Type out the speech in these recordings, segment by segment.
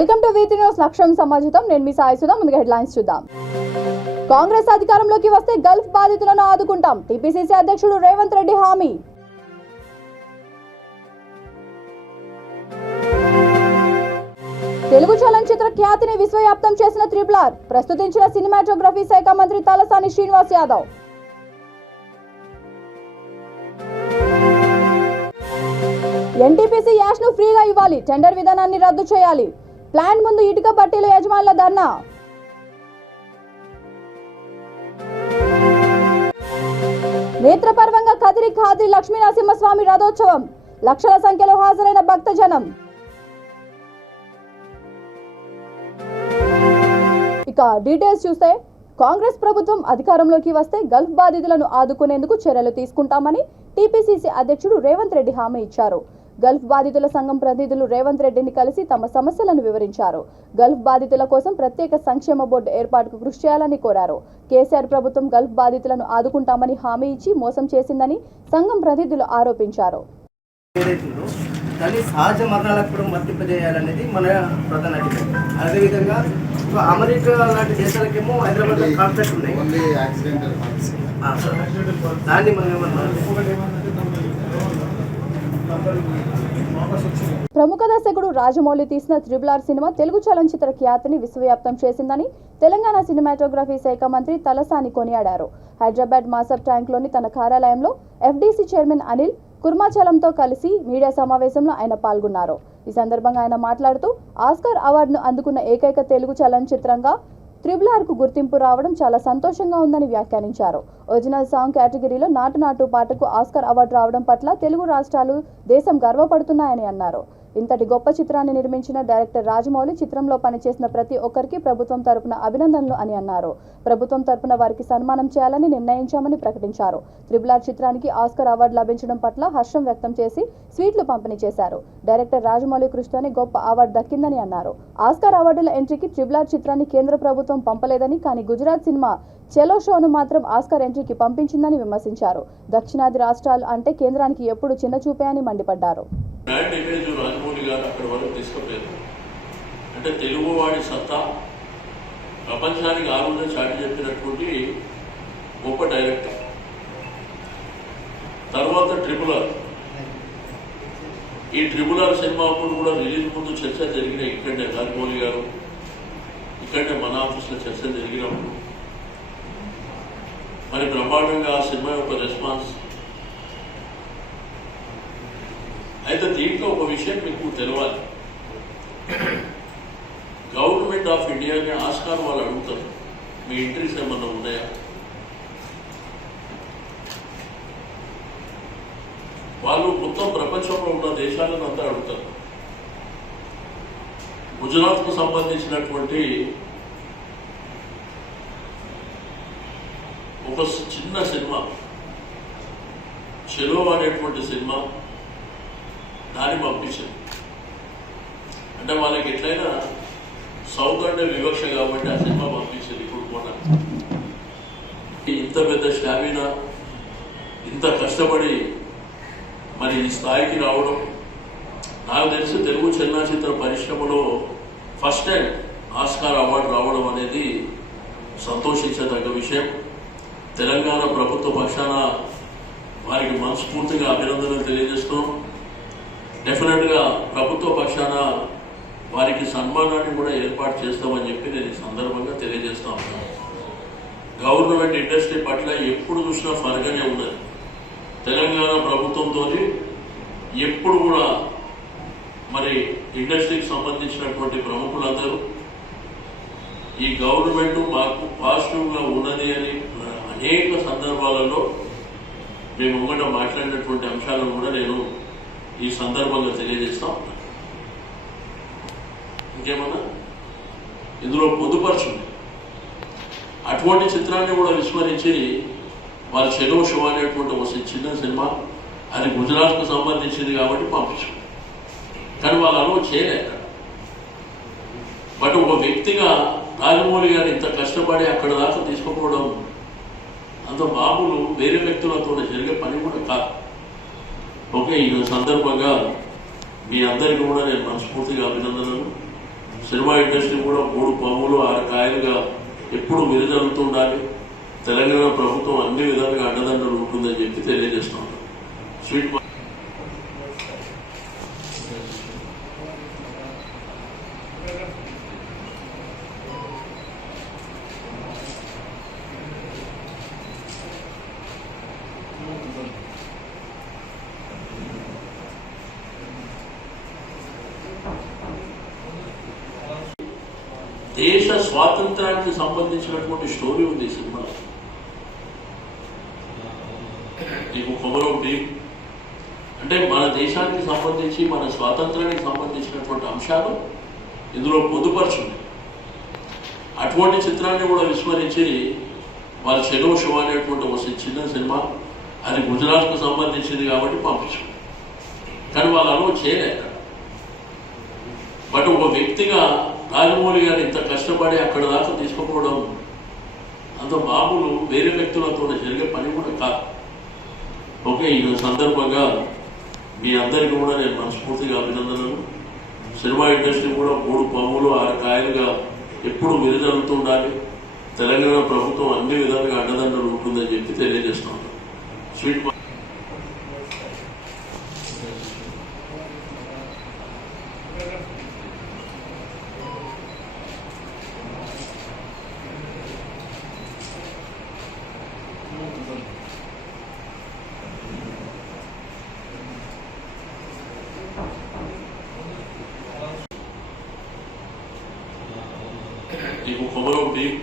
Welcome to Vithi news. లక్ష్యం సమాజం. నేను మీ సాయి సుధా. ముందుగా హెడ్లైన్స్ చూద్దాం. కాంగ్రెస్ అధికారంలోకి వస్తే గల్ఫ్ బాధితులను ఆదుకుంటాం. టీపీసీసీ అధ్యక్షుడు రేవంత్ రెడ్డి హామీ. తెలుగు చలనచిత్ర ఖ్యాతిని విశ్వవ్యాప్తం చేసిన త్రిపుల్ ప్రస్తుతించిన సినిమాటోగ్రఫీ శాఖ మంత్రి తలసాని శ్రీనివాస్ యాదవ్. ఎన్టీపీసీ యాష్ ను ఫ్రీగా ఇవ్వాలి, టెండర్ విధానాన్ని రద్దు చేయాలి. ప్లాంట్ ముందు ఇటుక పట్టీల యజమానుల ధర్నా. నేత్రపర్వంగా కదిరి ఖాద్రి లక్ష్మీనరసింహస్వామి రథోత్సవం. లక్షల సంఖ్యలో హాజరైన భక్తజనం. ఇక డీటెయిల్స్ చూస్తే, కాంగ్రెస్ ప్రభుత్వం అధికారంలోకి వస్తే గల్ఫ్ బాధితులను ఆదుకునేందుకు చర్యలు తీసుకుంటామని టీపీసీసీ అధ్యక్షుడు రేవంత్ రెడ్డి హామీ ఇచ్చారు. గల్ఫ్ బాధితుల సంఘం ప్రతినిధులు రేవంత్ రెడ్డిని కలిసి తమ సమస్యలను వివరించారు. గల్ఫ్ బాధితుల కోసం ప్రత్యేక సంక్షేమ బోర్డు ఏర్పాటుకు కృషి చేయాలని కోరారు. కేసీఆర్ ప్రభుత్వం గల్ఫ్ బాధితులను ఆదుకుంటామని హామీ ఇచ్చి మోసం చేసిందని సంఘం ప్రతినిధులు ఆరోపించారు. సహజ మరణాలకు కూడా వర్తింపజేయాలనేది మన ప్రధాన అజెండా. అదేవిధంగా అమెరికా లాంటి దేశాలకేమో హైదరాబాద్లో కాన్ఫ్లిక్ట్ ఉన్నాయి. దాన్ని మనం ఏమన్నా ప్రముఖ దర్శకుడు రాజమౌళి తీసిన త్రిపుల్ సినిమా తెలుగు చలనచిత్ర ఖ్యాతిని విశ్వవ్యాప్తం చేసిందని తెలంగాణ సినిమాటోగ్రఫీ శాఖ మంత్రి తలసాని కొనియాడారు. హైదరాబాద్ మాసబ్ ట్యాంక్లోని తన కార్యాలయంలో ఎఫ్డీసీ చైర్మన్ అనిల్ కుర్మాచలంతో కలిసి మీడియా సమావేశంలో ఆయన పాల్గొన్నారు. ఈ సందర్భంగా ఆయన మాట్లాడుతూ, ఆస్కార్ అవార్డును అందుకున్న ఏకైక తెలుగు చలనచిత్రంగా త్రిపుల్ కు గుర్తింపు రావడం చాలా సంతోషంగా ఉందని వ్యాఖ్యానించారు. ఒరిజినల్ సాంగ్ కేటగిరీలో నాటు నాటు పాటకు ఆస్కార్ అవార్డు రావడం పట్ల తెలుగు రాష్ట్రాలు, దేశం గర్వపడుతున్నాయని అన్నారు. ఇంతటి గొప్ప చిత్రాన్ని నిర్మించిన డైరెక్టర్ రాజమౌళి చిత్రంలో పనిచేసిన ప్రతి ఒక్కరికి ప్రభుత్వం తరపున అభినందనలు అని అన్నారు. ప్రభుత్వం తరపున వారికి సన్మానం చేయాలని నిర్ణయించామని ప్రకటించారు. త్రిపుల్ చిత్రానికి ఆస్కార్ అవార్డు లభించడం పట్ల హర్షం వ్యక్తం చేసి స్వీట్లు పంపిణీ చేశారు. డైరెక్టర్ రాజమౌళి కృషితోనే గొప్ప అవార్డు దక్కిందని అన్నారు. ఆస్కార్ అవార్డుల ఎంట్రీకి త్రిపుల్ చిత్రాన్ని కేంద్ర ప్రభుత్వం పంపలేదని, కానీ గుజరాత్ సినిమా చెలో షోను మాత్రం ఆస్కార్ ఎంట్రీకి పంపించిందని విమర్శించారు. దక్షిణాది రాష్ట్రాలు అంటే కేంద్రానికి ఎప్పుడు చిన్న చూపే అని మండిపడ్డారు. బ్రాండ్ ఇమేజ్ రాజమౌళి గారు అక్కడి వరకు తీసుకుపోయారు. అంటే తెలుగువాడి సత్తా ప్రపంచానికి ఆ రోజే చాటి చెప్పినటువంటి గొప్ప డైరెక్టర్. తర్వాత ట్రిపుల్ ఈ ట్రిపుల్ సినిమా అప్పుడు కూడా రిలీజ్ ముందు చర్చ జరిగినాయి. ఇక్కడనే రాజమౌళి గారు ఇక్కడనే మన ఆఫీస్లో చర్చ జరిగినప్పుడు మరి బ్రహ్మాండంగా ఆ సినిమా యొక్క రెస్పాన్స్. అయితే దీంట్లో ఒక విషయం మీకు తెలవాలి. గవర్నమెంట్ ఆఫ్ ఇండియాని ఆస్కార్ వాళ్ళు అడుగుతారు, మీ ఎంట్రీస్ ఏమన్నా ఉన్నాయా? వాళ్ళు మొత్తం ప్రపంచంలో ఉన్న దేశాలను అంతా అడుగుతారు. గుజరాత్కు సంబంధించినటువంటి ఒక చిన్న సినిమా చెలో అనేటువంటి సినిమా దాన్ని పంపించింది. అంటే వాళ్ళకి ఎట్లయినా సౌత్ అంటే వివక్ష కాబట్టి ఆ సినిమా పంపించింది. ఇప్పుడు కూడా ఇంత పెద్ద స్టామినా, ఇంత కష్టపడి మరి ఈ స్థాయికి రావడం, నాకు తెలిసి తెలుగు చలనచిత్ర పరిశ్రమలో ఫస్ట్ టైం ఆస్కార్ అవార్డు రావడం అనేది సంతోషించదగ్గ విషయం. తెలంగాణ ప్రభుత్వ పక్షాన వారికి మనస్ఫూర్తిగా అభినందనలు తెలియజేస్తున్నాం. డెఫినెట్గా ప్రభుత్వ పక్షాన వారికి సన్మానాన్ని కూడా ఏర్పాటు చేస్తామని చెప్పి నేను ఈ సందర్భంగా తెలియజేస్తా ఉన్నాను. గవర్నమెంట్ ఇండస్ట్రీ పట్ల ఎప్పుడు చూసినా ఫరగానే ఉన్నది. తెలంగాణ ప్రభుత్వంతో ఎప్పుడు కూడా మరి ఇండస్ట్రీకి సంబంధించినటువంటి ప్రముఖులందరూ ఈ గవర్నమెంట్ మాకు పాజిటివ్గా ఉన్నది అని అనేక సందర్భాలలో మేము ముంగట మాట్లాడినటువంటి అంశాలను కూడా నేను ఈ సందర్భంగా తెలియజేస్తా ఉన్నాను. ఇంకేమన్నా ఇందులో పొందుపరచుంది. అటువంటి చిత్రాన్ని కూడా విస్మరించి వాళ్ళు చెలో షో అనేటువంటి ఒక చిన్న సినిమా, అది గుజరాత్కు సంబంధించింది కాబట్టి పంపించాం. కానీ వాళ్ళు అలవ్ చేయలేక. బట్ ఒక వ్యక్తిగా రాజమౌళి గారు ఇంత కష్టపడి అక్కడ దాకా తీసుకుపోవడం అంత మామూలు వేరే వ్యక్తులతో జరిగే పని కూడా కాదు. ఓకే, ఈ సందర్భంగా మీ అందరికీ కూడా నేను మనస్ఫూర్తిగా అభినందనలు, సినిమా ఇండస్ట్రీ కూడా 3 పాములు 6 కాయలుగా ఎప్పుడు మెరుజల్లుతుండాలి. తెలంగాణ ప్రభుత్వం అన్ని విధాలుగా అండదండలు ఉంటుందని చెప్పి తెలియజేస్తున్నాను. స్వీట్ దేశ స్వాతంత్రానికి సంబంధించినటువంటి స్టోరీ ఉంది ఈ సినిమాలో. నీకు కొమరం భీమ్ అంటే మన దేశానికి సంబంధించి మన స్వాతంత్రానికి సంబంధించినటువంటి అంశాలు ఇందులో పొందుపరచుంది. అటువంటి చిత్రాన్ని కూడా విస్మరించి వాళ్ళు చెలో షో అనేటువంటి ఒక చిన్న సినిమా అది గుజరాత్కు సంబంధించింది కాబట్టి పంపించారు. కానీ వాళ్ళు అలో చేయలేక బట్ ఒక వ్యక్తిగా రాజమౌళి గారు ఇంత కష్టపడి అక్కడ దాకా తీసుకుపోవడం అంత మామూలు వేరే వ్యక్తులతో జరిగే పని కూడా కాదు. ఓకే, ఈ సందర్భంగా మీ అందరికీ కూడా నేను మనస్ఫూర్తిగా అభినందనలు. సినిమా ఇండస్ట్రీ కూడా 3 పాములు 6 కాయలుగా ఎప్పుడు మెరుజల్లుతుండాలి. తెలంగాణ ప్రభుత్వం అన్ని విధాలుగా అండదండలు ఉంటుందని చెప్పి తెలియజేస్తున్నాను. స్వీట్ నీకు కొమరం భీమ్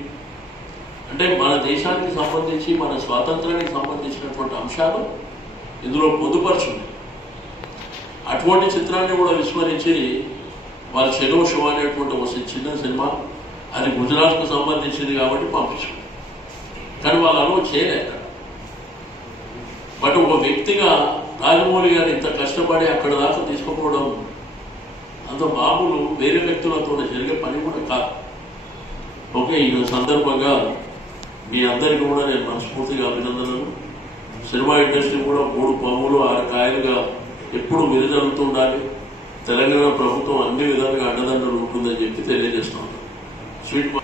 అంటే మన దేశానికి సంబంధించి మన స్వాతంత్రానికి సంబంధించినటువంటి అంశాలు ఇందులో పొందుపరచుంది. అటువంటి చిత్రాన్ని కూడా విస్మరించి వాళ్ళు చెలో షో అనేటువంటి ఒక చిన్న సినిమా అది గుజరాత్కు సంబంధించింది కాబట్టి పంపించారు. కానీ వాళ్ళు అలో చేయలేక బట్ ఒక వ్యక్తిగా రాజమౌళి గారు ఇంత కష్టపడి అక్కడ దాకా తీసుకుపోవడం అంత మామూలు వేరే వ్యక్తులతో జరిగే పని కూడా కాదు. ఓకే, ఈ సందర్భంగా మీ అందరికీ కూడా నేను మనస్ఫూర్తిగా అభినందనలు. సినిమా ఇండస్ట్రీ కూడా 3 పాములు 6 కాయలుగా ఎప్పుడు మెరుజల్లుతుండాలి. తెలంగాణ ప్రభుత్వం అన్ని విధాలుగా అండదండలు ఉంటుందని చెప్పి తెలియజేస్తున్నాను. స్వీట్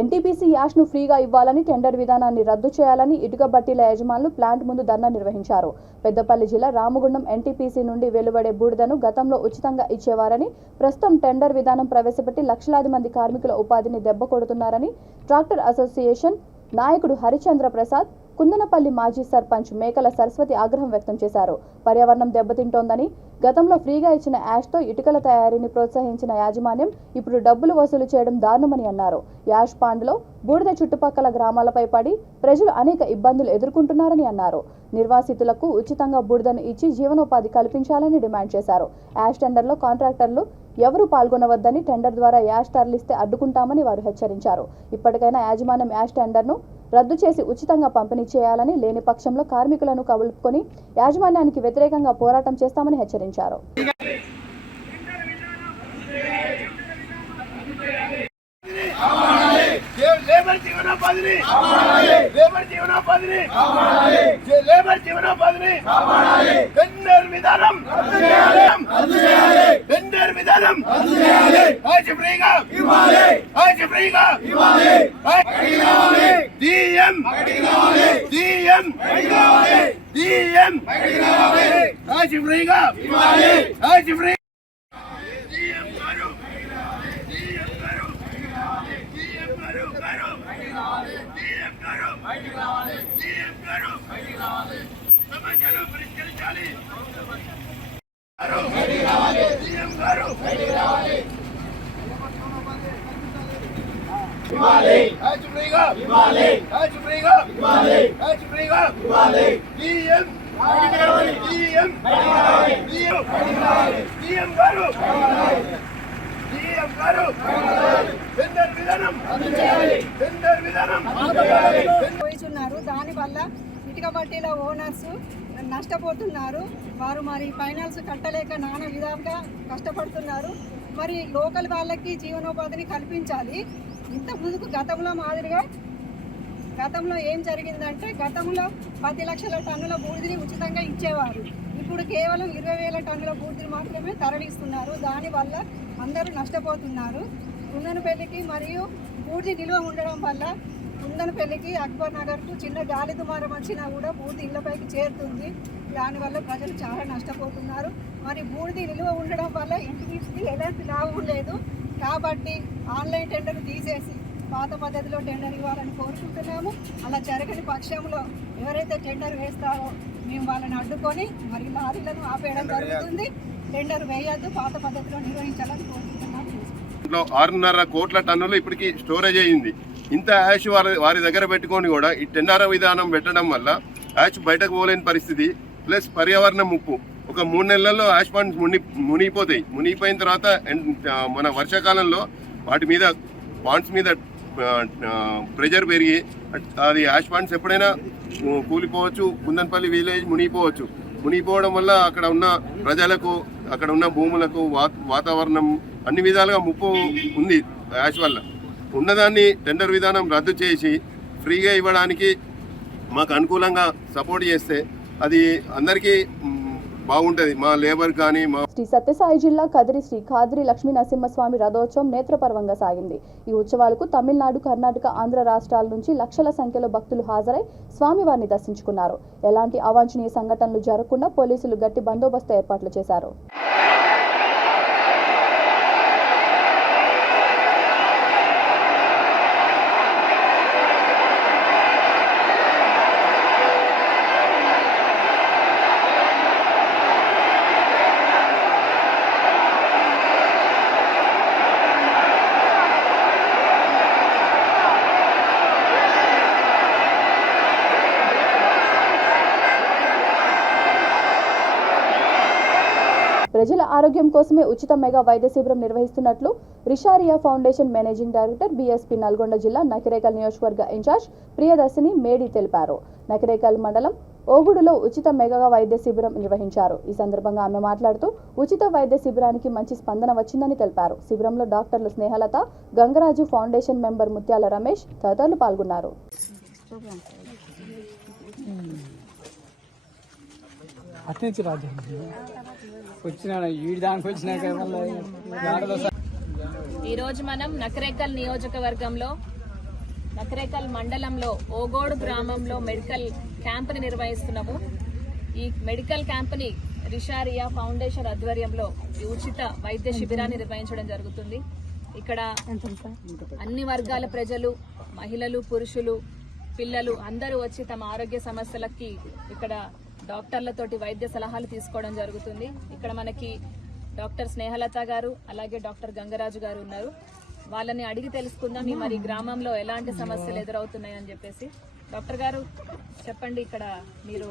ఎన్టీపీసీ యాష్ను ఫ్రీగా ఇవ్వాలని టెండర్ విధానాన్ని రద్దు చేయాలని ఇటుక బట్టీల యజమానులు ప్లాంట్ ముందు ధర్నా నిర్వహించారు. పెద్దపల్లి జిల్లా రామగుండం ఎన్టీపీసీ నుండి వెలువడే బూడిదను గతంలో ఉచితంగా ఇచ్చేవారని, ప్రస్తుతం టెండర్ విధానం ప్రవేశపెట్టి లక్షలాది మంది కార్మికుల ఉపాధిని దెబ్బకొడుతున్నారని ట్రాక్టర్ అసోసియేషన్ నాయకుడు హరిచంద్ర ప్రసాద్, కుందనపల్లి మాజీ సర్పంచ్ మేకల సరస్వతి ఆగ్రహం వ్యక్తం చేశారు. పర్యావరణం దెబ్బతింటోందని, గతంలో ఫ్రీగా ఇచ్చిన యాష్తో ఇటుకల తయారీని ప్రోత్సహించిన యాజమాన్యం ఇప్పుడు డబ్బులు వసూలు చేయడం దారుణమని అన్నారు. యాష్ పాండ్లో బూడిద చుట్టుపక్కల గ్రామాలపై పడి ప్రజలు అనేక ఇబ్బందులు ఎదుర్కొంటున్నారని అన్నారు. నిర్వాసితులకు ఉచితంగా బూడిదను ఇచ్చి జీవనోపాధి కల్పించాలని డిమాండ్ చేశారు. యాష్ టెండర్లో కాంట్రాక్టర్లు ఎవరూ పాల్గొనవద్దని, టెండర్ ద్వారా యాష్ తరలిస్తే అడ్డుకుంటామని వారు హెచ్చరించారు. ఇప్పటికైనా యాజమాన్యం యాష్ టెండర్ను రద్దు చేసి ఉచితంగా పంపిణీ చేయాలని, లేని పక్షంలో కార్మికులను కలుపుకొని యాజమాన్యానికి వ్యతిరేకంగా పోరాటం చేస్తామని హెచ్చరించారు. దానివల్ల ఇటుక బట్టీల ఓనర్స్ నష్టపోతున్నారు. వారు మరి ఫైనాన్స్ కట్టలేక నానా విధాలుగా కష్టపడుతున్నారు. మరి లోకల్ వాళ్ళకి జీవనోపాధిని కల్పించాలి. ఇంత ముందుకు గతంలో ఏం జరిగిందంటే గతంలో 10 లక్షల టన్నుల బూడిదని ఉచితంగా ఇచ్చేవారు. ఇప్పుడు కేవలం 20,000 టన్నుల బూడిదని మాత్రమే తరలిస్తున్నారు. దానివల్ల అందరూ నష్టపోతున్నారు. కుందనపల్లికి మరియు బూడిది నిల్వ ఉండడం వల్ల కుందనపల్లికి అక్బర్ నగర్కు చిన్న గాలి దుమారం వచ్చినా కూడా బూడిది ఇళ్లపైకి చేరుతుంది. దానివల్ల ప్రజలు చాలా నష్టపోతున్నారు. మరి బూడిది నిల్వ ఉండడం వల్ల ఇంటికి ఎలాంటి లాభం లేదు. కాబట్టి ఆన్లైన్ టెండర్ తీసేసి పాత పద్ధతిలో టెండర్ ఇవ్వాలని కోరుకుంటున్నాము. అలా జరగని పక్షంలో ఎవరైతే టెండర్ వేస్తారో మేము వాళ్ళని అడ్డుకొని మరి లారీలను ఆపేయడం జరుగుతుంది. టెండర్ వేయద్దు, పాత పద్ధతిలో నిర్వహించాలని కోరుకుంటున్నాము. 6.5 కోట్ల టన్నులు ఇప్పటికి స్టోరేజ్ అయ్యింది. ఇంత యాష్ వారి దగ్గర పెట్టుకొని కూడా ఈ టెండర్ విధానం పెట్టడం వల్ల యాష్ బయటకు పోలేని పరిస్థితి, ప్లస్ పర్యావరణ ముప్పు. ఒక 3 నెలల్లో యాష్ పాండ్స్ మునిగిపోతాయి. మునిగిపోయిన తర్వాత మన వర్షాకాలంలో వాటి మీద పాండ్స్ మీద ప్రెషర్ పెరిగి అది యాష్ పాండ్స్ ఎప్పుడైనా కూలిపోవచ్చు. కుందనపల్లి విలేజ్ మునిగిపోవడం వల్ల అక్కడ ఉన్న ప్రజలకు, అక్కడ ఉన్న భూములకు, వాతావరణం అన్ని విధాలుగా ముప్పు ఉంది యాష్ వల్ల. ఉన్నదాన్ని టెండర్ విధానం రద్దు చేసి ఫ్రీగా ఇవ్వడానికి మాకు అనుకూలంగా సపోర్ట్ చేస్తే అది అందరికీ బాగుంటుంది. మా లేబర్ కానీ శ్రీ సత్యసాయి జిల్లా కదిరి శ్రీ ఖాద్రి లక్ష్మీ నరసింహస్వామి రథోత్సవం నేత్రపర్వంగా సాగింది. ఈ ఉత్సవాలకు తమిళనాడు, కర్ణాటక, ఆంధ్ర రాష్ట్రాల నుంచి లక్షల సంఖ్యలో భక్తులు హాజరై స్వామివారిని దర్శించుకున్నారు. ఎలాంటి అవాంఛనీయ సంఘటనలు జరగకుండా పోలీసులు గట్టి బందోబస్తు ఏర్పాట్లు చేశారు. ప్రజల ఆరోగ్యం కోసమే ఉచిత మెగా వైద్య శిబిరం నిర్వహిస్తున్నట్లు Risharia foundation managing director BSP Nalgonda జిల్లా నకిరేకల్ నియోజకవర్గ ఇన్ఛార్జ్ ప్రియదర్శిని మేడి తెలిపారు. నకిరేకల్ మండలం ఓగుడులో ఉచిత మెగా వైద్య శిబిరం నిర్వహించారు. ఈ సందర్భంగా ఆమె మాట్లాడుతూ ఉచిత వైద్య శిబిరానికి మంచి స్పందన వచ్చిందని తెలిపారు. శిబిరంలో డాక్టర్లు స్నేహలత, గంగరాజు, ఫౌండేషన్ మెంబర్ ముత్యాల రమేష్ తదితరులు పాల్గొన్నారు. ఈరోజు మనం నకిరేకల్ నియోజకవర్గంలో నకిరేకల్ మండలంలో ఓగోడు గ్రామంలో మెడికల్ క్యాంప్ని నిర్వహిస్తున్నాము. ఈ మెడికల్ క్యాంప్ని రిషారియా ఫౌండేషన్ ఆధ్వర్యంలో ఈ ఉచిత వైద్య శిబిరాన్ని నిర్వహించడం జరుగుతుంది. ఇక్కడ అన్ని వర్గాల ప్రజలు, మహిళలు, పురుషులు, పిల్లలు అందరూ వచ్చి తమ ఆరోగ్య సమస్యలకి ఇక్కడ డాక్టర్లతోటి వైద్య సలహాలు తీసుకోవడం జరుగుతుంది. ఇక్కడ మనకి డాక్టర్ స్నేహలత గారు, అలాగే డాక్టర్ గంగరాజు గారు ఉన్నారు. వాళ్ళని అడిగి తెలుసుకుందాం ఈ మరి గ్రామంలో ఎలాంటి సమస్యలు ఎదురవుతున్నాయని చెప్పేసి. డాక్టర్ గారు చెప్పండి, ఇక్కడ మీరు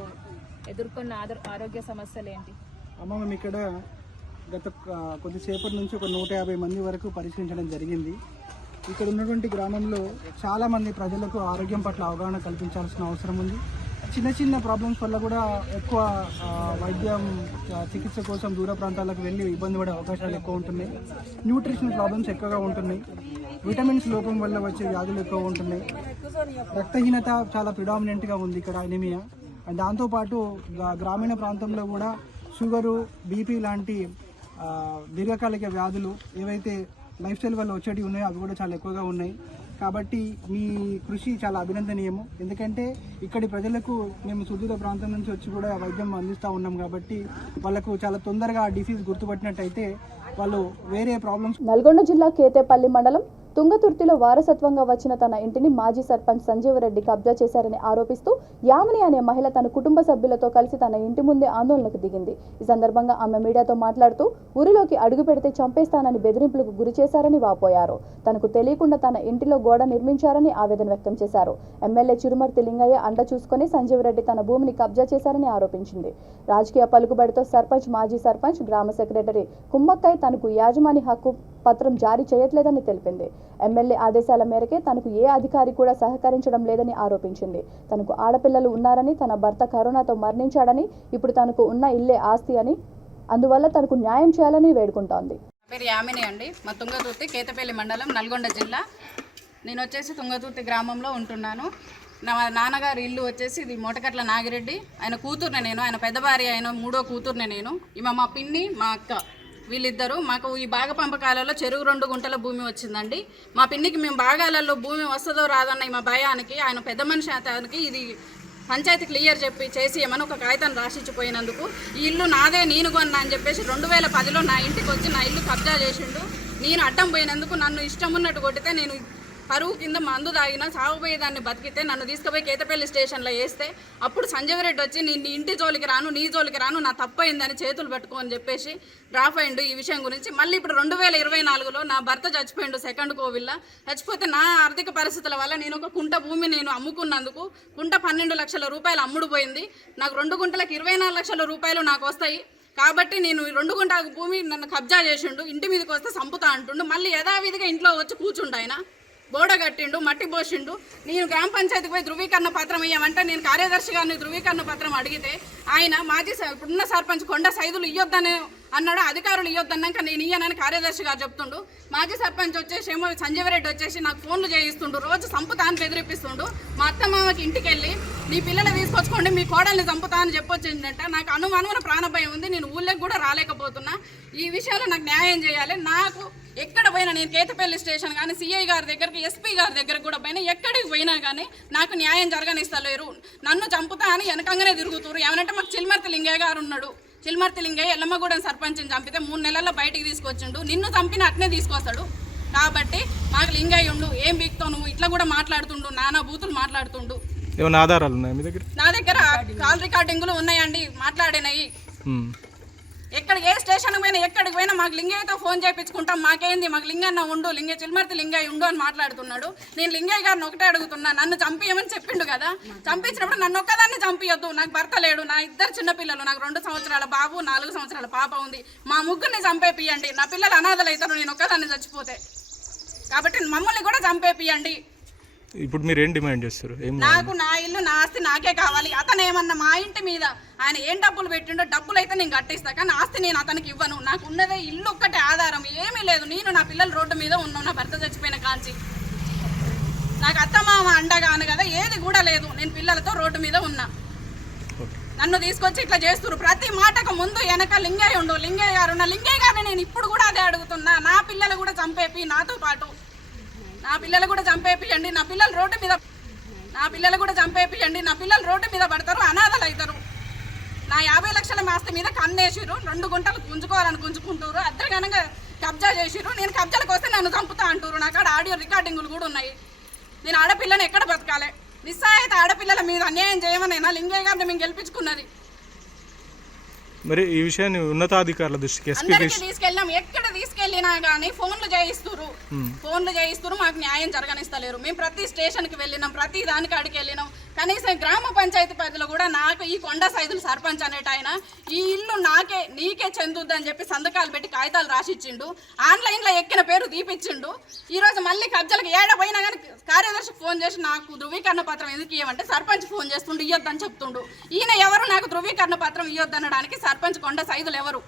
ఎదుర్కొన్న ఆరోగ్య సమస్యలు ఏంటి? అమ్మ, మేము ఇక్కడ గత కొద్దిసేపటి నుంచి ఒక 150 మంది వరకు పరిశీలించడం జరిగింది. ఇక్కడ ఉన్నటువంటి గ్రామంలో చాలామంది ప్రజలకు ఆరోగ్యం పట్ల అవగాహన కల్పించాల్సిన అవసరం ఉంది. చిన్న చిన్న ప్రాబ్లమ్స్ వల్ల కూడా ఎక్కువ వైద్యం చికిత్స కోసం దూర ప్రాంతాలకు వెళ్ళి ఇబ్బంది పడే అవకాశాలు ఎక్కువ ఉంటున్నాయి. న్యూట్రిషన్ ప్రాబ్లమ్స్ ఎక్కువగా ఉంటున్నాయి. విటమిన్స్ లోపం వల్ల వచ్చే వ్యాధులు ఎక్కువ ఉంటున్నాయి. రక్తహీనత చాలా ప్రిడామినెంట్గా ఉంది ఇక్కడ, ఎనిమియా. అండ్ దాంతోపాటు గ్రామీణ ప్రాంతంలో కూడా షుగరు, బీపీ లాంటి దీర్ఘకాలిక వ్యాధులు ఏవైతే లైఫ్ స్టైల్ వల్ల వచ్చేవి ఉన్నాయో అవి కూడా చాలా ఎక్కువగా ఉన్నాయి. కాబట్టి మీ కృషి చాలా అభినందనీయము. ఎందుకంటే ఇక్కడి ప్రజలకు మేము సుదూర ప్రాంతం నుంచి వచ్చి కూడా వైద్యం అందిస్తూ ఉన్నాం కాబట్టి వాళ్ళకు చాలా తొందరగా ఆ డిసీజ్ గుర్తుపట్టినట్టయితే వాళ్ళు వేరే ప్రాబ్లమ్స్. నల్గొండ జిల్లా కేతేపల్లి మండలం తుంగతుర్తిలో వారసత్వంగా వచ్చిన తన ఇంటిని మాజీ సర్పంచ్ సంజీవరెడ్డి కబ్జా చేశారని ఆరోపిస్తూ యామిని అనే మహిళ తన కుటుంబ సభ్యులతో కలిసి తన ఇంటి ముందే ఆందోళనకు దిగింది. ఈ సందర్భంగా ఆమె మీడియాతో మాట్లాడుతూ ఊరిలోకి అడుగు పెడితే చంపేస్తానని బెదిరింపులకు గురి చేశారని వాపోయారు. తనకు తెలియకుండా తన ఇంటిలో గోడ నిర్మించారని ఆవేదన వ్యక్తం చేశారు. ఎమ్మెల్యే చిరుమర్తి లింగయ్య అండ చూసుకుని సంజీవరెడ్డి తన భూమిని కబ్జా చేశారని ఆరోపించింది. రాజకీయ పలుకుబడితో సర్పంచ్, మాజీ సర్పంచ్, గ్రామ సెక్రటరీ కుమ్మక్కై తనకు యాజమాని హక్కు పత్రం జారీ చేయట్లేదని తెలిపింది. ఎమ్మెల్యే ఆదేశాల మేరకే తనకు ఏ అధికారి కూడా సహకరించడం లేదని ఆరోపించింది. తనకు ఆడపిల్లలు ఉన్నారని, తన భర్త కరోనాతో మరణించాడని, ఇప్పుడు తనకు ఉన్న ఇల్లే ఆస్తి అని, అందువల్ల తనకు న్యాయం చేయాలని వేడుకుంటోంది. పేరు యామిని అండి. మా తుంగతుర్తి కేతపల్లి మండలం నల్గొండ జిల్లా. నేను వచ్చేసి తుంగతుర్తి గ్రామంలో ఉంటున్నాను. నా నాన్నగారి ఇల్లు వచ్చేసి ఇది మోటకట్ల నాగిరెడ్డి. ఆయన కూతుర్నే నేను, ఆయన పెద్ద భార్య, ఆయన మూడో కూతుర్నే నేను. ఈమె మా పిన్ని, మా అక్క, వీళ్ళిద్దరు. మాకు ఈ భాగ పంపకాలలో చెరువు 2 గుంటల భూమి వచ్చిందండి. మా పిన్నికి మేము భాగాలలో భూమి వస్తుందో రాదన్న మా భయానికి ఆయన పెద్ద మనిషి అతనికి ఇది పంచాయతీ క్లియర్ చేసి ఏమని ఒక కాగితం రాసిచ్చిపోయినందుకు ఈ ఇల్లు నాదే, నేను కొన్నా అని చెప్పేసి 2010లో నా ఇంటికి వచ్చి నా ఇల్లు కబ్జా చేసిండు. నేను అడ్డం పోయినందుకు నన్ను ఇష్టం ఉన్నట్టు కొట్టితే నేను పరువు కింద మందు తాగినా సాగుపోయేదాన్ని బతికితే నన్ను తీసుకుపోయి కేతపల్లి స్టేషన్లో వేస్తే అప్పుడు సంజయ్ రెడ్డి వచ్చి నీ ఇంటి జోలికి రాను, నీ జోలికి రాను, నా తప్పయిందని చేతులు పెట్టుకోని చెప్పేసి డ్రాప్ అయ్యిండు ఈ విషయం గురించి. మళ్ళీ ఇప్పుడు 2024లో నా భర్త చచ్చిపోయిండు సెకండ్ కోవిల్లా. చచ్చిపోతే నా ఆర్థిక పరిస్థితుల వల్ల నేను ఒక కుంట భూమి నేను అమ్ముకున్నందుకు కుంట 12 లక్షల రూపాయలు అమ్ముడు పోయింది. నాకు 2 గుంటలకు 24 లక్షల రూపాయలు నాకు వస్తాయి. కాబట్టి నేను 2 గుంటల భూమి నన్ను కబ్జా చేసిండు. ఇంటి మీదకి వస్తే సంపుతా అంటుండు. మళ్ళీ యథావిధిగా ఇంట్లో వచ్చి కూర్చుండు. ఆయన గోడ కట్టిండు, మట్టి పోసిండు. నేను గ్రామ పంచాయతీకి పోయి ధృవీకరణ పత్రం ఇవ్వమంటే నేను కార్యదర్శి గారిని ధృవీకరణ పత్రం అడిగితే ఆయన మాజీ ఇప్పుడున్న సర్పంచ్ కొండ సైదులు ఇవ్వద్దని అన్నాడు. అధికారులు ఇవ్వద్దన్నాక నేను ఇయ్యనని కార్యదర్శి గారు చెప్తుండు. మాజీ సర్పంచ్ వచ్చేసి ఏమో సంజయ్ రెడ్డి వచ్చేసి నాకు ఫోన్లు చేయిస్తుండు, రోజు సంపుతాన్ని బెదిరిపిస్తుండు. మా అత్తమామకి ఇంటికి వెళ్ళి నీ పిల్లలు తీసుకొచ్చుకోండి, మీ కోడల్ని చంపుతా అని చెప్పొచ్చిందంట. నాకు అనుమానమైన ప్రాణభయం ఉంది. నేను ఊళ్ళకి కూడా రాలేకపోతున్నా. ఈ విషయాలు నాకు న్యాయం చేయాలి. నాకు ఎక్కడ పోయినా నేను కేతపల్లి స్టేషన్ కానీ సిఐ గారి దగ్గరికి, ఎస్పీ గారి దగ్గరకు కూడా పోయినా, ఎక్కడికి పోయినా కానీ నాకు న్యాయం జరగనిస్తలేరు. నన్ను చంపుతా అని వెనకంగానే తిరుగుతారు. ఏమనంటే మాకు చిల్మర్తి లింగయ్య గారు ఉన్నాడు. చిల్మర్తి లింగయ్య ఎల్లమ్మగూడెం సర్పంచ్ని చంపితే 3 నెలల్లో బయటికి తీసుకొచ్చిండు. నిన్ను చంపిన అట్నే తీసుకొస్తాడు. కాబట్టి మాకు లింగయ్య ఉండు, ఏం బీక్తావు నువ్వు, ఇట్లా కూడా మాట్లాడుతుండు, నానా బూతులు మాట్లాడుతుండు. ఏమైనా ఆధారాలు ఉన్నాయి మీ దగ్గర? నా దగ్గర కాల్ రికార్డింగులు ఉన్నాయండి, మాట్లాడినాయి. ఎక్కడ ఏ స్టేషన్కి పోయినా ఎక్కడికి పోయినా మాకు లింగయ్యతో ఫోన్ చేయించుకుంటాం. మాకేంది, మాకు లింగన్న ఉండు, చిల్మర్తి లింగయ్య ఉండు అని మాట్లాడుతున్నాడు. నేను లింగయ్య గారిని ఒకటే అడుగుతున్నా, నన్ను చంపియమని చెప్పిండు కదా. చంపించినప్పుడు నన్ను ఒక్కదాన్ని చంపియొద్దు. నాకు భర్త లేడు, నా 2 చిన్నపిల్లలు, నాకు 2 సంవత్సరాల బాబు, 4 సంవత్సరాల పాప ఉంది. మా ముగ్గురిని చంపేపియండి. నా పిల్లలు అనాథలు అవుతారు నేను ఒక్కదాన్ని చచ్చిపోతే. కాబట్టి మమ్మల్ని కూడా చంపేపియండి. ఇప్పుడు మీరు ఏం డిమాండ్ చేస్తారు? నాకు నా ఇల్లు, నా ఆస్తి నాకే కావాలి. అతను ఏమన్నా మా ఇంటి మీద ఆయన ఏం డబ్బులు పెట్టిండో డబ్బులు అయితే నేను కట్టిస్తా, కానీ ఆస్తి నేను అతనికి ఇవ్వను. నాకు ఉన్నదే ఇల్లు ఒక్కటే ఆధారం, ఏమీ లేదు. నేను నా పిల్లలు రోడ్డు మీద ఉన్నాం, నా భర్త చచ్చిపోయిన కాంచి. నాకు అత్తమామ అండగాను కదా, ఏది కూడా లేదు. నేను పిల్లలతో రోడ్డు మీద ఉన్నా. నన్ను తీసుకొచ్చి ఇట్లా చేస్తున్నారు. ప్రతి మాటకు ముందు వెనక లింగయ్య ఉండు, లింగయ్య గారు ఉన్న లింగయ్య గారిని నేను ఇప్పుడు కూడా అదే అడుగుతున్నా. నా పిల్లలు కూడా చంపేపి, నాతో పాటు నా పిల్లలు కూడా చంపేపియండి. నా పిల్లలు రోడ్డు మీద పడతారు, అనాథలు అవుతారు. నా 50 లక్షల ఆస్తి మీద కన్నేసిరు. 2 గుంటలు గుంజుకోవాలని గుంజుకుంటారు. అద్దరికనంగా కబ్జా చేసిరు. నేను కబ్జాలకు వస్తే నన్ను చంపుతా అంటారు. నాకు ఆడ ఆడియో రికార్డింగులు కూడా ఉన్నాయి. నేను ఆడపిల్లని ఎక్కడ బతకాలి? నిస్సాయిత ఆడపిల్లల మీద అన్యాయం చేయమనైనా లింగయ్య గారిని మేము గెలిపించుకున్నది. మరి ఈ విషయాన్ని ఉన్నతాధికారుల దృష్టికి తీసుకెళ్ళాం. ఎక్కడ తీసుకెళ్ళినా కానీ ఫోన్లు చేయిస్తారు, మాకు న్యాయం జరగనిస్తలేరు. మేము ప్రతి స్టేషన్కి వెళ్ళినాం, ప్రతి దానికి అడిగి వెళ్ళినాం. కనీసం గ్రామ పంచాయతీ పరిధిలో కూడా నాకు ఈ కొండ సైదులు సర్పంచ్ అనేట ఆయన ఈ ఇల్లు నీకే చెందుద్దని చెప్పి సంతకాలు పెట్టి కాగితాలు రాసిచ్చిండు. ఆన్లైన్లో ఎక్కిన పేరు తీపిచ్చిండు. ఈరోజు మళ్ళీ కబ్జాలకు ఏడపోయినా కానీ కార్యదర్శికి ఫోన్ చేసి నాకు ధృవీకరణ పత్రం ఎందుకు ఇవ్వమంటే సర్పంచ్ ఫోన్ చేస్తుండు, ఇవ్వద్దని చెప్తుండు. ఈయన ఎవరు నాకు ధృవీకరణ పత్రం ఇవ్వద్దనడానికి? సర్పంచ్ కొండ సైదులు ఎవరు?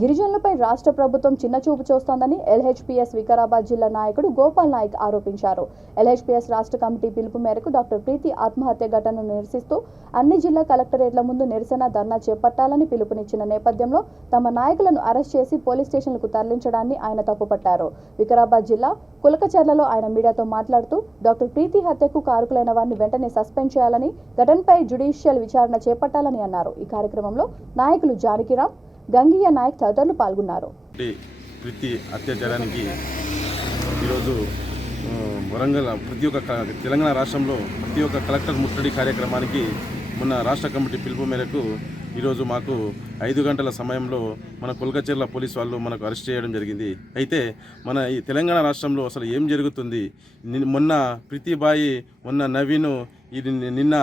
గిరిజనులపై రాష్ట్ర ప్రభుత్వం చిన్నచూపు చూస్తోందని ఎల్హెచ్పిఎస్ వికారాబాద్ జిల్లా నాయకుడు గోపాల్ నాయక్ ఆరోపించారు. ఎల్హెచ్పిఎస్ రాష్ట్ర కమిటీ పిలుపు మేరకు డాక్టర్ ప్రీతి ఆత్మహత్య ఘటనను నిరసిస్తూ అన్ని జిల్లా కలెక్టరేట్ల ముందు నిరసన ధర్నా చేపట్టాలని పిలుపునిచ్చిన నేపథ్యంలో తమ నాయకులను అరెస్ట్ చేసి పోలీస్ స్టేషన్లకు తరలించడాన్ని ఆయన తప్పుపట్టారు. వికారాబాద్ జిల్లా కులకచర్లలో ఆయన మీడియాతో మాట్లాడుతూ డాక్టర్ ప్రీతి హత్యకు కారకులైన వారిని వెంటనే సస్పెండ్ చేయాలని, ఘటనపై జ్యుడిషియల్ విచారణ చేపట్టాలని అన్నారు. ఈ కార్యక్రమంలో నాయకులు జానకిరామ్, గంగియ్య నాయక్ తదితరులు పాల్గొన్నారు. ప్రీతి అత్యాచారానికి ఈరోజు వరంగల్ తెలంగాణ రాష్ట్రంలో ప్రతి ఒక్క కలెక్టర్ ముట్టడి కార్యక్రమానికి మొన్న రాష్ట్ర కమిటీ పిలుపు మేరకు ఈరోజు మాకు 5 గంటల సమయంలో మన కొల్కచెర్ల పోలీస్ వాళ్ళు మనకు అరెస్ట్ చేయడం జరిగింది. అయితే మన ఈ తెలంగాణ రాష్ట్రంలో అసలు ఏం జరుగుతుంది? మొన్న ప్రీతిబాయి, మొన్న నవీను, ఇది నిన్న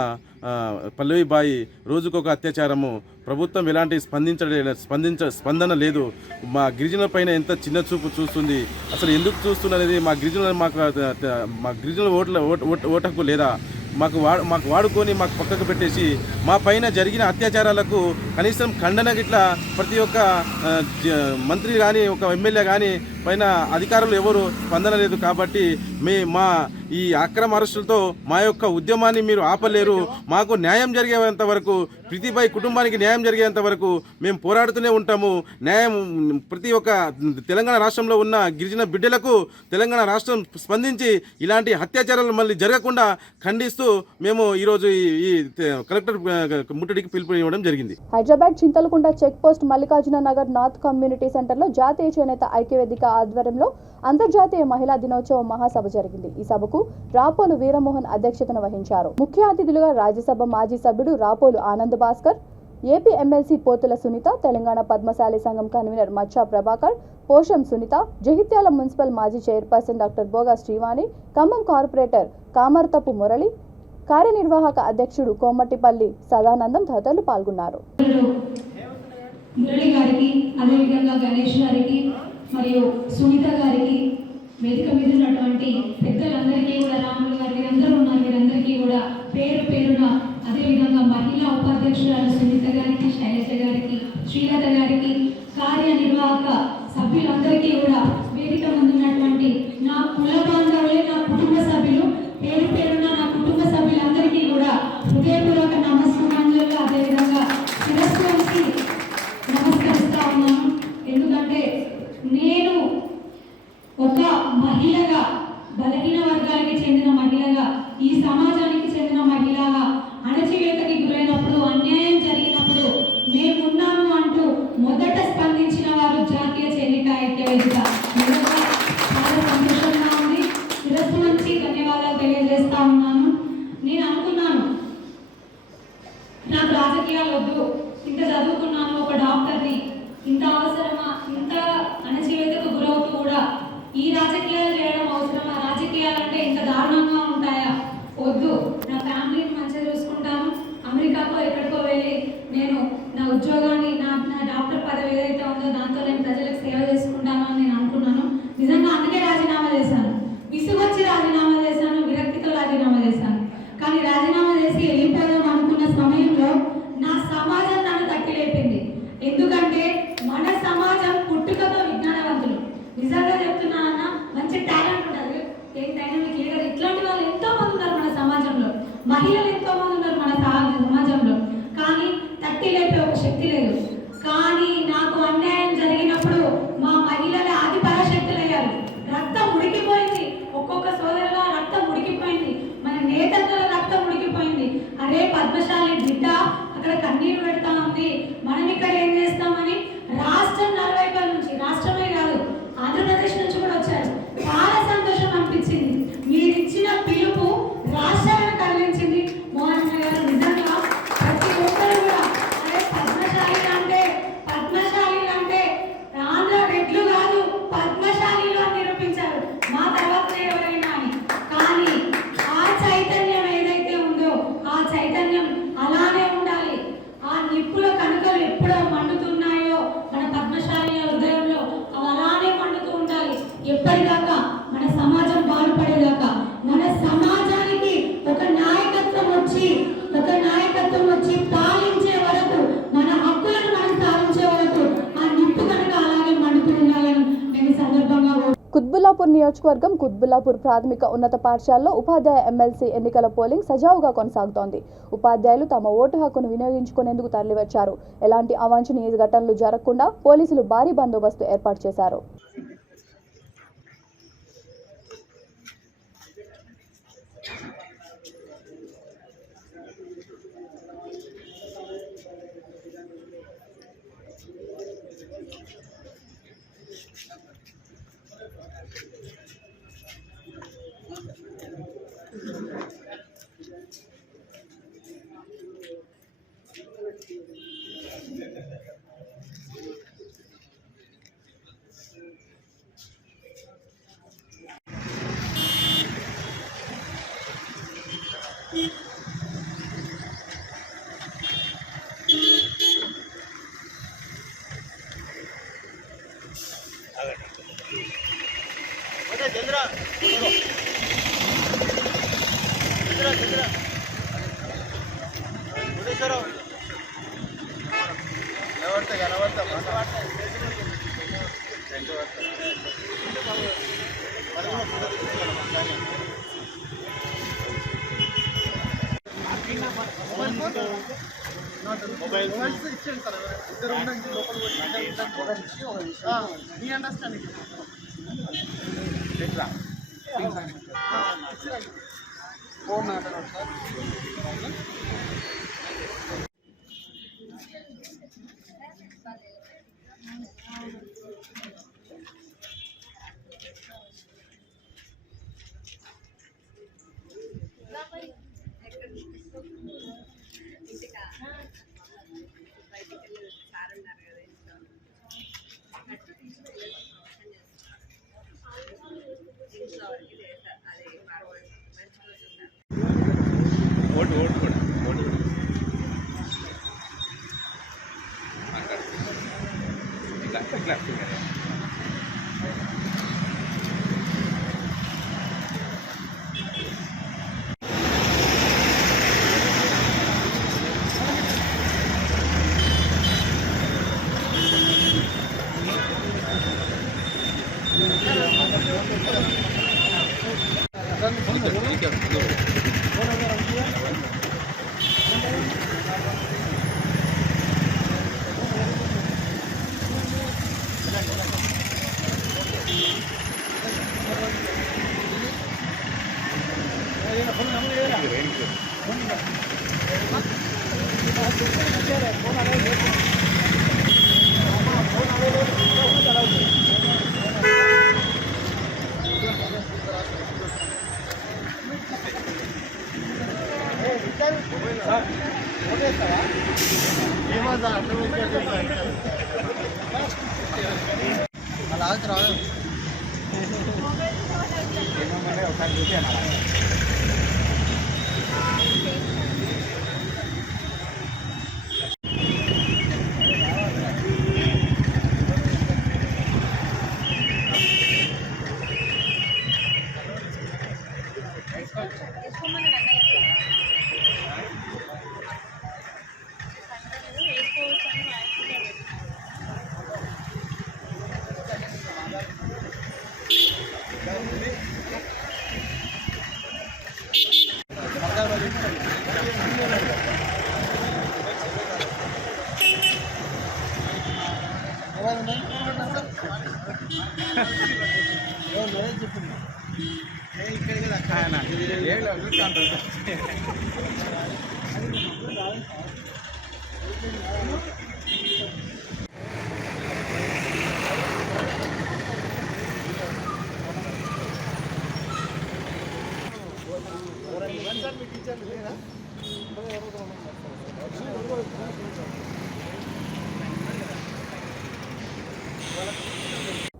పల్లవిబాయి, రోజుకొక అత్యాచారము. ప్రభుత్వం ఎలాంటి స్పందన లేదు. మా గిరిజనుల పైన ఎంత చిన్న చూపు చూస్తుంది. అసలు ఎందుకు చూస్తున్నది? మా గిరిజనుల ఓటు హక్కు లేదా? మాకు వాడుకొని మాకు పక్కకు పెట్టేసి మా పైన జరిగిన అత్యాచారాలకు కనీసం ఖండన గిట్లా ప్రతి ఒక్క మంత్రి కానీ ఒక ఎమ్మెల్యే కానీ పైన అధికారులు ఎవరు స్పందన లేదు. కాబట్టి మా ఈ అక్రమ అరెస్టులతో మా యొక్క ఉద్యమాన్ని మీరు ఆపలేరు. మాకు న్యాయం జరిగేంత వరకు, ప్రీతిబాయి కుటుంబానికి న్యాయం జరిగేంత వరకు మేము పోరాడుతూనే ఉంటాము. న్యాయం ప్రతి ఒక్క తెలంగాణ రాష్ట్రంలో ఉన్న గిరిజన బిడ్డలకు తెలంగాణ రాష్ట్రం స్పందించి ఇలాంటి అత్యాచారాలు మళ్ళీ జరగకుండా ఖండిస్తూ మేము ఈరోజు ఈ కలెక్టర్ ముట్టడికి పిలుపు ఇవ్వడం జరిగింది. Hyderabad Chintalkunta check post Mallikarjuna Nagar north community సెంటర్లో జాతీయ చేనేత ఐక్యవేదిక ఆధ్వర్యంలో అంతర్జాతీయ మహిళా దినోత్సవ మహాసభ జరిగింది. ఈ సభకు రాపోలు వీరమోహన్ అధ్యక్షతన వహించారు. ముఖ్య అతిథులుగా రాజ్యసభ మాజీ సభ్యుడు రాపోలు ఆనంద్ భాస్కర్, ఏపీ ఎమ్మెల్సీ పోతుల సునీత, తెలంగాణ పద్మశాలి సంఘం కన్వీనర్ మచ్చా ప్రభాకర్, పోషం సునీత, జగిత్యాల మున్సిపల్ మాజీ chairperson doctor బోగా Srivani, Khammam corporator కామర్తపు Murali, కార్యనిర్వాహక అధ్యక్షుడు కోమటిపల్లి సదానందం తదితరులు పాల్గొన్నారు. మురళి గారికి, అదేవిధంగా గణేష్ గారికి మరియు సునీత గారికి, వేదిక మీద ఉన్నటువంటి పెద్దలందరికీ కూడా, రాములు గారికి అందరూ ఉన్నారు, వీరందరికీ కూడా పేరు పేరున, అదేవిధంగా మహిళా ఉపాధ్యక్షురాలు సునీత గారికి, శైలజ గారికి, శ్రీలత గారికి, కార్యనిర్వాహక సభ్యులందరికీ కూడా, వేదిక ముందున్నటువంటి నా కుల బాంధవులే, నా కుటుంబ సభ్యులు, పేరు పేరున నా కుటుంబ సభ్యులందరికీ కూడా హృదయపూర్వక నమస్కారాలు, అదేవిధంగా శిరస్సు వంచి నమస్కరిస్తా ఉన్నాను. ఎందుకంటే నేను ఒక మహిళగా, బలహీన వర్గానికి చెందిన మహిళగా, ఈ సమాజానికి చెందిన మహిళగా, అణచివేతకి గురైనప్పుడు, అన్యాయం జరిగినప్పుడు మేమున్నాము అంటూ మొదట స్పందించిన వారు జాతీయ చేనేత ఐక్యవేదిక. చాలా సంతోషంగా ఉంది. శిరస్సు నుంచి ధన్యవాదాలు తెలియజేస్తా ఉన్నాను. నేను అనుకున్నాను, నాకు రాజకీయాలు వద్దు, ఇంత చదువుకున్నాను, ఒక డాక్టర్ని, ఇంత అవసరమా, ఇంత అణచివేతకు గురవుతూ కూడా ఈ రాజకీయాలు చేయడం అవసరమా? రాజకీయాలు అంటే ఇంత దారుణంగా ఉంటాయా? వద్దు, నా ఫ్యామిలీని మంచిగా చూసుకుంటాను, అమెరికాకో ఎక్కడికో వెళ్ళి నేను నా ఉద్యోగాన్ని, నా డాక్టర్ పదవి ఏదైతే ఉందో దాంతో నేను ప్రజలకు సేవ చేసుకుంటాను అని నేను అనుకున్నాను. నిజంగా అందుకే రాజీనామా చేశాను. విసుగొచ్చి రాజీనామా చేశాను, విరక్తితో రాజీనామా చేశాను. కానీ రాజీనామా చేసి వెళ్ళిపోదాం అనుకున్న సమయంలో నా సమాజం నన్ను తట్టి లేపింది. ఎందుకంటే మన సమాజం పుట్టుకతో విజ్ఞానవంతులు. నిజంగా చెప్తున్నానన్నా, మంచి టాలెంట్ ఉంటుంది, డైనమిక్ లీడర్, ఇట్లాంటి వాళ్ళు ఎంతో మంది ఉన్నారు మన సమాజంలో, మహిళలు ఎంతో మంది ఉన్నారు మన సమాజంలో. కానీ తట్టి లేపే ఒక శక్తి లేదు. కానీ నాకు అన్యాయం జరిగినప్పుడు మా మహిళలే ఆది పరాశక్తులయ్యారు. రక్తం ఉడికిపోయింది, ఒక్కొక్క సోదరుల రక్తం ఉడికిపోయింది, మన నేతల రక్తం ఉడికిపోయింది. అరే పద్మశాలి బిడ్డ అక్కడ కన్నీరు పెడతా ఉంది, మనం ఇక్కడ ఏం చేస్తామని రాష్ట్రం 40 నుంచి, రాష్ట్రమే కాదు ఆంధ్రప్రదేశ్ నుంచి కూడా వచ్చారు. చాలా సంతోషం అనిపించింది. మీరు ఇచ్చిన పిలుపు రాష్ట్రాలను కదిలించింది. మోహన్ గారు నిజంగా ప్రతి ఒక్కరు కూడా అరే పద్మశాలి అంటే ఆంధ్ర రెడ్లు కాదు, పద్మశాలిలు అని నిరూపించారు. మా తర్వాత ఎవరైనా అని. కానీ ఆ చైతన్యం ఏదైతే ఉందో ఆ చైతన్యం అలానే ఉండాలి. ఆ నిప్పుల కణుకలు ఎప్పుడో మండుతున్నాయో మన పద్మశాలి హృదయంలో అవి అలానే మండుతూ ఉండాలి. ఎప్పటిదాకా మన సమాజం బాగుపడేదాకా, మన సమాజానికి ఒక నాయకత్వం వచ్చి పాలించే వరకు, మన హక్కులను మనం సాధించే వరకు ఆ నిప్పు కనుక అలాగే మండుతూ ఉండాలని నేను సందర్భంగా. కుత్బుల్లాపూర్ నియోజకవర్గం కుత్బుల్లాపూర్ ప్రాథమిక ఉన్నత పాఠశాలలో ఉపాధ్యాయ ఎమ్మెల్సీ ఎన్నికల పోలింగ్ సజావుగా కొనసాగుతోంది. ఉపాధ్యాయులు తమ ఓటు హక్కును వినియోగించుకునేందుకు తరలివచ్చారు. ఎలాంటి అవాంఛనీయ ఘటనలు జరగకుండా పోలీసులు భారీ బందోబస్తు ఏర్పాటు చేశారు.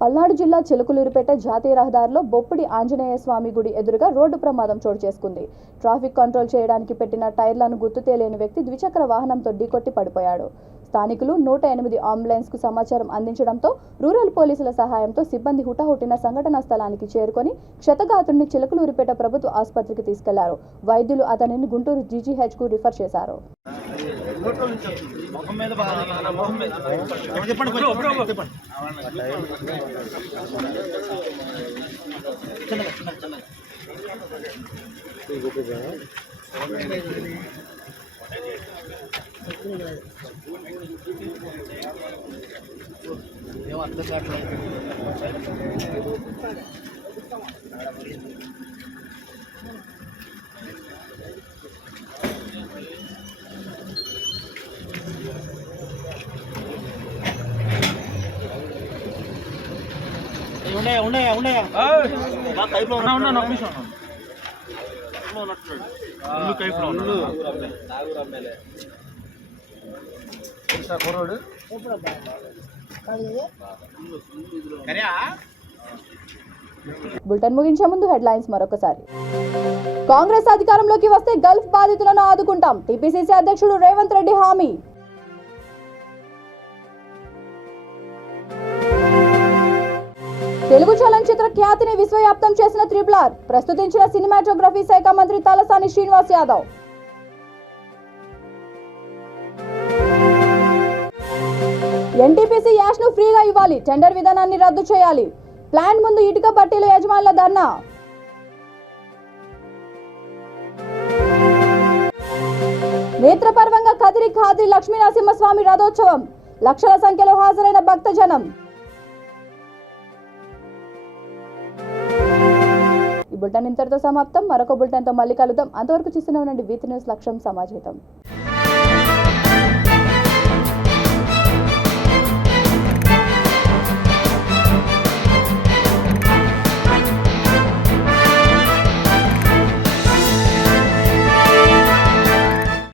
పల్నాడు జిల్లా చిలుకలూరిపేట జాతీయ రహదారిలో బొప్పిడి ఆంజనేయ స్వామి గుడి ఎదురుగా రోడ్డు ప్రమాదం చోటు చేసుకుంది. ట్రాఫిక్ కంట్రోల్ చేయడానికి పెట్టిన టైర్లను గుర్తు తెలియని వ్యక్తి ద్విచక్ర వాహనంతో ఢీకొట్టి పడిపోయాడు. స్థానికులు 108 అంబులెన్స్ కు సమాచారం అందించడంతో రూరల్ పోలీసుల సహాయంతో సిబ్బంది హుటాహుటిన సంఘటనా స్థలానికి చేరుకొని క్షతగాత్రుడిని చిలుకలూరిపేట ప్రభుత్వ ఆసుపత్రికి తీసుకెళ్లారు. వైద్యులు అతనిని గుంటూరు GGH కు రిఫర్ చేశారు. బులెటిన్ ముగించే ముందు హెడ్లైన్స్ మరొకసారి. కాంగ్రెస్ అధికారంలోకి వస్తే గల్ఫ్ బాధితులను ఆదుకుంటాం, టీపీసీసీ అధ్యక్షుడు రేవంత్ రెడ్డి హామీ. తెలుగు చలనచిత్ర ఖ్యాతిని విశ్వవ్యాప్తం చేసిన RRR ప్రస్తుతించిన సినిమాటోగ్రఫీ శాఖ మంత్రి తలసాని శ్రీనివాస్ యాదవ్. ఎన్టీపీసీ యాష్ ను ఫ్రీగా ఇవ్వాలి, టెండర్ విధానాన్ని రద్దు చేయాలి, ప్లాంట్ ముందు ఇటుక పట్టీల యజమానుల ధర్నా. నేత్రపర్వంగా కదిరి ఖాద్రి లక్ష్మీనరసింహస్వామి రథోత్సవం, లక్షల సంఖ్యలో హాజరైన భక్తజనం. ఈ బులెటిన్ ఇంతటితో సమాప్తం. మరొక బులెటిన్తో మళ్ళీ కలుద్దాం. అంతవరకు చూస్తూనే ఉండండి V3 న్యూస్, లక్ష్యం సమాజహితం.